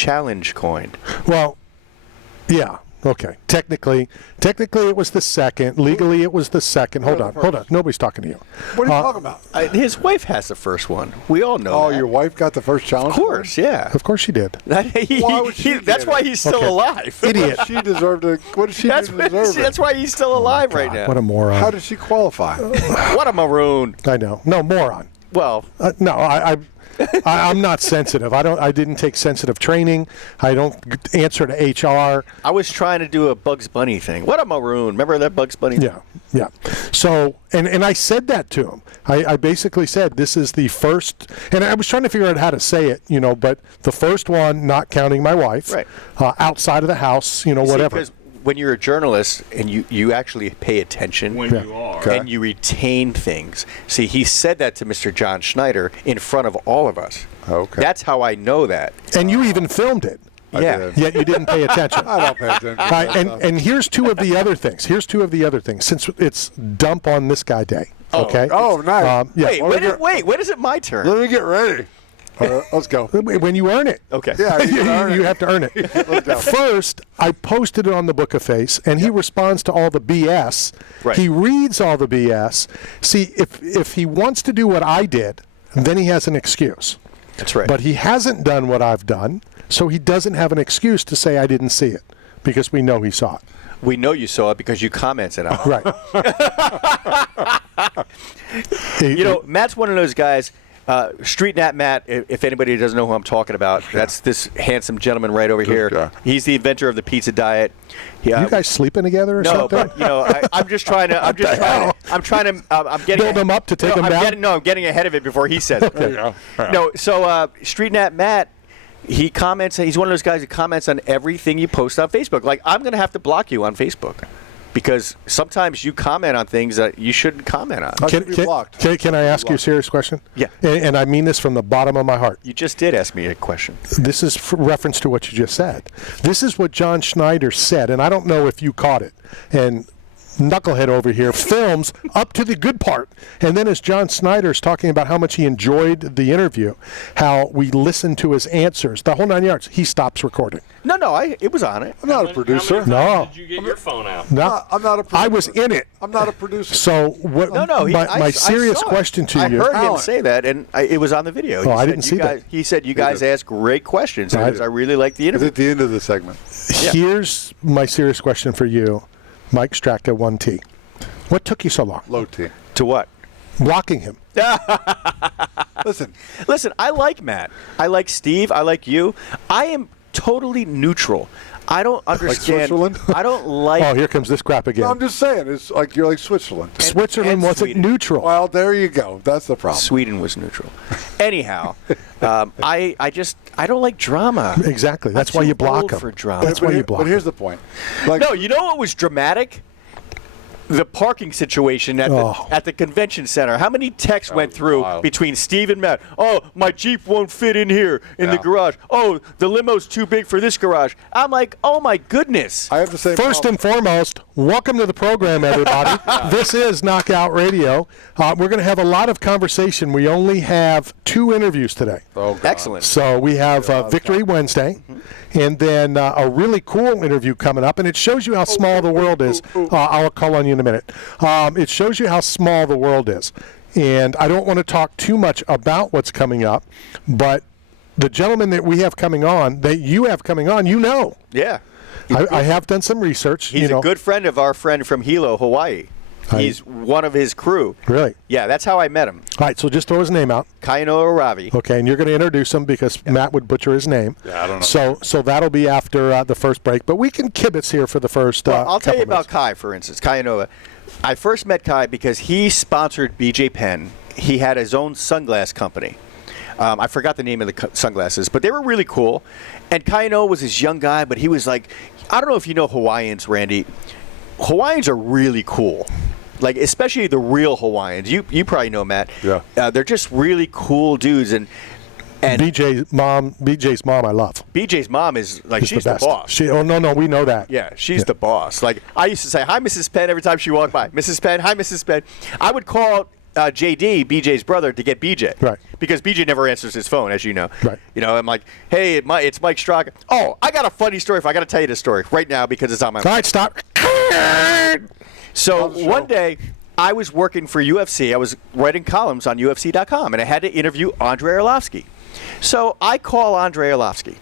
challenge coin. Well, yeah. Okay. Technically, it was the second. Legally, it was the second. Hold on. Nobody's talking to you. What are you talking about? His wife has the first one. We all know that. Your wife got the first challenge? Of course, yeah. Of course she did. Why would she that's why he's still alive. Idiot. She deserved it. What did she do to deserve it? That's why he's still alive right now. What a moron. How did she qualify? What a maroon. I know. No, moron. Well, No, I'm not sensitive. I didn't take sensitive training. I don't answer to HR. I was trying to do a Bugs Bunny thing. What a maroon. Remember that Bugs Bunny thing? Yeah. So, and I said that to him. I basically said, this is the first, and I was trying to figure out how to say it, but the first one, not counting my wife, right. Outside of the house, whatever. Because when you're a journalist and you actually pay attention you are. and you retain things. See, he said that to Mr. John Scheneider in front of all of us. Okay. That's how I know that. And you even filmed it. Yeah. Yet you didn't pay attention. I don't pay attention. Right, and here's two of the other things. Since it's dump on this guy day. Okay. Oh, nice. Yeah. Wait, when is it my turn? Let me get ready. Let's go. When you earn it. Okay. Yeah, you have to earn it. Let's go. First, I posted it on the Book of Face, and he responds to all the BS. Right. He reads all the BS. See, if he wants to do what I did, then he has an excuse. That's right. But he hasn't done what I've done, so he doesn't have an excuse to say I didn't see it, because we know he saw it. We know you saw it because you commented on it. Right. Matt's one of those guys. Street Nat Matt, if anybody doesn't know who I'm talking about, that's this handsome gentleman right over here. guy. He's the inventor of the pizza diet. You guys sleeping together or something? No, but I'm just trying to. I'm getting build him up to take him down. I'm getting ahead of it before he says it. There you go. No, so Street Nat Matt, he comments. He's one of those guys who comments on everything you post on Facebook. Like, I'm going to have to block you on Facebook because sometimes you comment on things that you shouldn't comment on. Can I ask you a serious question? Yeah. And I mean this from the bottom of my heart. You just did ask me a question. This is for reference to what you just said. This is what John Scheneider said, and I don't know if you caught it. And knucklehead over here films up to the good part, and then as John Schneider's talking about how much he enjoyed the interview, how we listened to his answers, the whole 9 yards, he stops recording. No, it was on it. I'm not a producer. No. Did you get your phone out? No, I'm not a producer. I was in it. I'm not a producer. So what? My serious question to you. I heard him say that, and it was on the video. Oh, I didn't see that. He said you guys asked great questions. I really liked the It's interview. at the end of the segment. Here's my serious question for you, Mike Straka, 1T. What took you so long? Low T. To what? Blocking him. Listen, I like Matt. I like Steve. I like you. I am totally neutral. I don't understand. Switzerland? I don't like. Oh, here comes this crap again. I'm just saying, it's like you're like Switzerland. Switzerland wasn't Sweden. neutral. Well, there you go. That's the problem. Sweden was neutral. Anyhow, I don't like drama. Exactly. That's I'm why too you block old him. for drama. That's why you block But here's him. the point. Like, No, you know what was dramatic? The parking situation at the convention center. How many texts went through wild. between Steve and Matt? Oh, my Jeep won't fit in here in the garage. Oh, the limo's too big for this garage. I'm like, oh my goodness. I have the same First problem. and foremost, welcome to the program, everybody. This is Knockout Radio. We're going to have a lot of conversation. We only have 2 interviews today. Oh, God. Excellent. So we have Victory Wednesday, and then a really cool interview coming up, and it shows you how small the world is. I'll call on you in a minute. It shows you how small the world is. And I don't want to talk too much about what's coming up, but the gentleman that we have coming on, that you have coming on, you know. Yeah. I have done some research. He's a good friend of our friend from Hilo, Hawaii. He's one of his crew. Really? Yeah, that's how I met him. All right, so just throw his name out. Kainoa Ravi. Okay, and you're going to introduce him because Matt would butcher his name. Yeah, I don't know. So that'll be after the first break, but we can kibitz here for the first Well, I'll tell you couple about minutes. Kai, for instance, Kainoa. I first met Kai because he sponsored BJ Penn. He had his own sunglass company. I forgot the name of the sunglasses, but they were really cool. And Kainoa was this young guy, but he was like, I don't know if you know Hawaiians, Randy. Hawaiians are really cool. Like, especially the real Hawaiians. You probably know, Matt. Yeah. They're just really cool dudes. And BJ's mom, I love. BJ's mom is like, she's the best. boss. No, we know that. Yeah, she's the boss. Like, I used to say, hi, Mrs. Penn, every time she walked by. Mrs. Penn, hi, Mrs. Penn. I would call JD, BJ's brother, to get BJ. Right. Because BJ never answers his phone, as you know. Right. You know, I'm like, hey, it's Mike Straka. Oh, I got a funny story. I got to tell you this story right now because it's on my All right, stop. So Love the show. one day, I was working for UFC. I was writing columns on UFC.com, and I had to interview Andrei Arlovsky. So I call Andrei Arlovsky,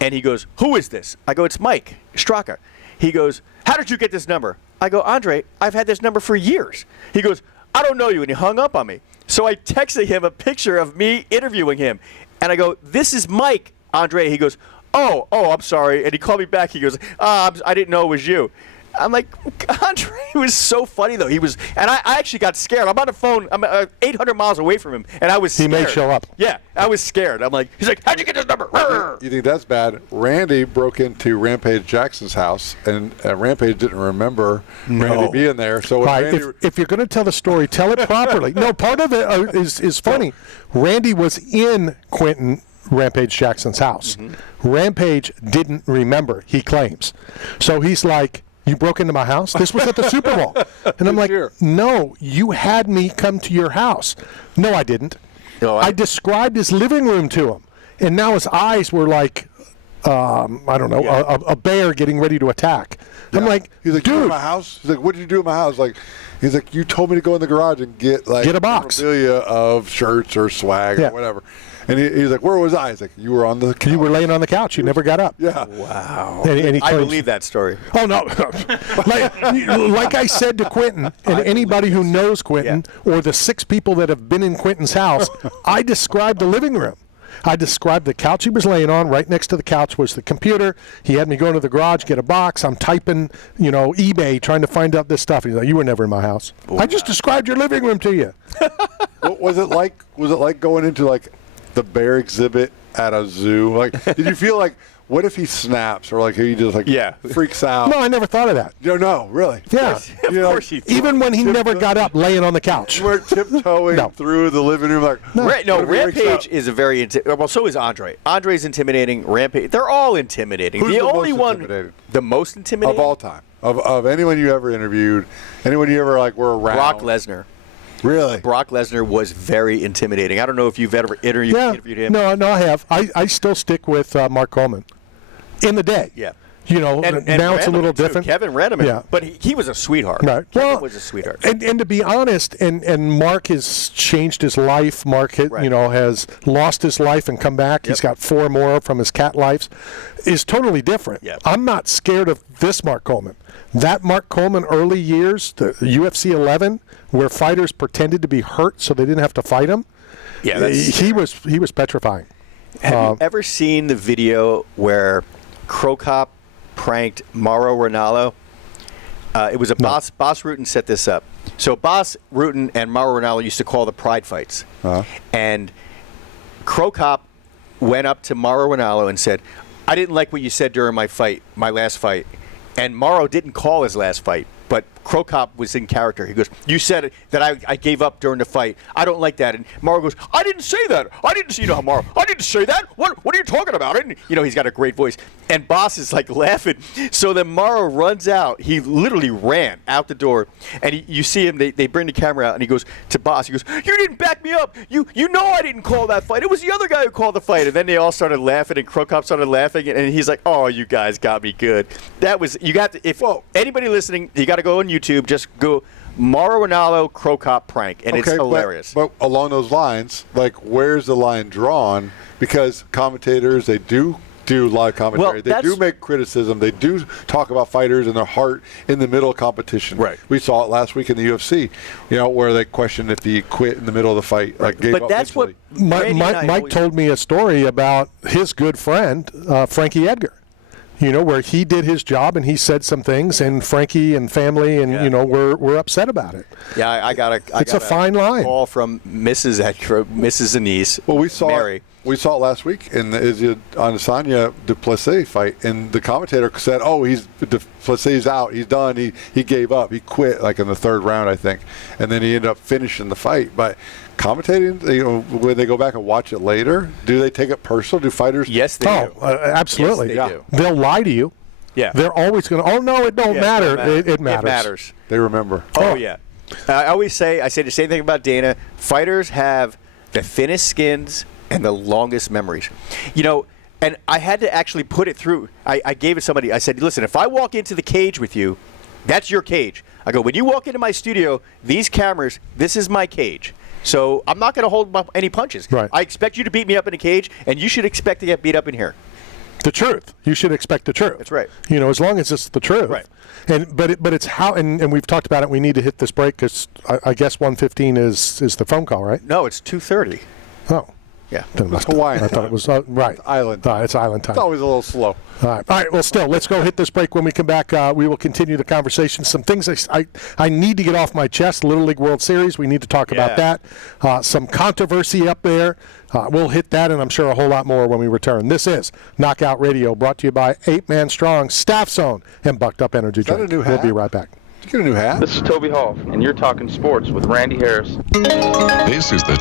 and he goes, "Who is this?" I go, "It's Mike Straka." He goes, "How did you get this number?" I go, "Andre, I've had this number for years." He goes, "I don't know you," and he hung up on me. So I texted him a picture of me interviewing him, and I go, "This is Mike, Andre." He goes, "Oh, I'm sorry," and he called me back. He goes, "I didn't know it was you." I'm like, Andre was so funny though. He was, and I actually got scared. I'm on the phone. I'm 800 miles away from him, and I was He scared. may show up. Yeah, I was scared. I'm like, he's like, "How'd you get this number?" You think that's bad? Randy broke into Rampage Jackson's house, and Rampage didn't remember Randy being there. So when Right. Randy, If you're going to tell the story, tell it properly. No, part of it is funny. Randy was in Quentin Rampage Jackson's house. Rampage didn't remember, he claims. So he's like, "You broke into my house? This was at the Super Bowl." And I'm like, year? "No, you had me come to your house." "No, I didn't." No, I described his living room to him. And now his eyes were like, I don't know, a bear getting ready to attack. I'm like, he's like, "You were in "Dude, my house?" He's like, "What did you do in my house?" Like, he's like, "You told me to go in the garage and get a box. memorabilia of shirts or swag Yeah. or whatever." And he's like, "Where was I?" He's like, "You were on the couch." you were laying on the couch. You never got up." Yeah. Wow. And he I claims- believe that story. Oh, no. like I said to Quentin, and anybody who knows Quentin, or the 6 people that have been in Quentin's house, I described the living room. I described the couch he was laying on. Right next to the couch was the computer. He had me go into the garage, get a box. I'm typing, eBay, trying to find out this stuff. He's like, "You were never in my house. I just described your living room to you." What was it like? Was it like going into like the bear exhibit at a zoo? Like, did you feel like, what if he snaps, or like he just like freaks out? No, I never thought of that. No, really. Yeah. Of You know, course he thought. Even when he never got up laying on the couch. You weren't tiptoeing No. through the living room like. what if he wakes Rampage up? is a very well. So is Andre. Andre's intimidating. Rampage. They're all intimidating. Who's the only most one, intimidating? the most intimidating Of all time, of anyone you ever interviewed, anyone you ever like were around. Brock Lesnar. Really? Brock Lesnar was very intimidating. I don't know if you've ever interviewed him. No, I have. I still stick with Mark Coleman. In the day. Yeah. Now it's a little Ranneman, too. different. Kevin Ranneman. Yeah. But he was a sweetheart. Right. Kevin was a sweetheart. And to be honest, and Mark has changed his life. Mark, has lost his life and come back. He's got 4 more from his cat lives. Is totally different. Yep. I'm not scared of this Mark Coleman. That Mark Coleman early years, the UFC 11, where fighters pretended to be hurt so they didn't have to fight him. Yeah, he was petrifying. Have you ever seen the video where Crow Cop pranked Mauro Ranallo? It was Boss Rutten set this up. So Boss Rutten and Mauro Ranallo used to call the pride fights. And Crow Cop went up to Mauro Ranallo and said, "I didn't like what you said during my last fight." And Mauro didn't call his last fight, but Crow Cop was in character. He goes, "You said that I gave up during the fight. I don't like that." And Mauro goes, "I didn't say that. I didn't see Mauro. I didn't say that. What are you talking about?" And he's got a great voice. And Boss is like laughing. So then Mauro runs out. He literally ran out the door. And you see him. They bring the camera out, and he goes to Boss. He goes, "You didn't back me up. You know I didn't call that fight. It was the other guy who called the fight." And then they all started laughing, and Crow Cop started laughing, and he's like, "Oh, you guys got me good." That was if anybody listening, you got to go on YouTube. Just go Mauro Ranallo Crow Cop prank, and it's hilarious. But along those lines, like, where's the line drawn? Because commentators, they do live commentary. They do make criticism. They do talk about fighters and their heart in the middle of competition. Right. We saw it last week in the UFC, where they questioned if he quit in the middle of the fight. Like, gave But up that's what mentally. Mike told me a story about his good friend, Frankie Edgar. Where he did his job and he said some things, and Frankie and family and were upset about it. Yeah, I got a fine line. Call from Mrs. Edgar, Mrs. Anise. Well, we saw Mary. We saw it last week in the Adesanya Duplessis fight, and the commentator said, "Oh, Duplessis out. He's done. He gave up. He quit like in the 3rd round, I think, and then he ended up finishing the fight." But commentating, when they go back and watch it later, do they take it personal? Do fighters? Yes, they do. Absolutely. Yes, they do. They'll lie to you. Yeah. They're always going to. Oh no, it don't matter. It matters. It matters. They remember. Oh yeah. I always say, I say the same thing about Dana. Fighters have the thinnest skins and the longest memories. You know, and I had to actually put it through. I gave it to somebody. I said, listen, if I walk into the cage with you, that's your cage. I go, when you walk into my studio, these cameras, this is my cage. So I'm not going to hold up any punches. Right. I expect you to beat me up in a cage, and you should expect to get beat up in here. The truth. You should expect the truth. That's right. You know, as long as it's the truth. Right. But it's how, and we've talked about it. We need to hit this break because I guess 1:15 is the phone call, right? No, it's 2:30. Oh. Yeah. Then It's Hawaiian. I thought it was right. Island. It's island time. It's always a little slow. All right. Well, still, let's go hit this break. When we come back, we will continue the conversation. Some things I need to get off my chest. Little League World Series. We need to talk about that. Some controversy up there. We'll hit that, and I'm sure a whole lot more when we return. This is Knockout Radio, brought to you by 8-Man Strong, Staff Zone, and Bucked Up Energy that Drink. a new hat? We'll be right back. Did you get a new hat? This is Toby Hoff, and you're talking sports with Randy Harris. This is the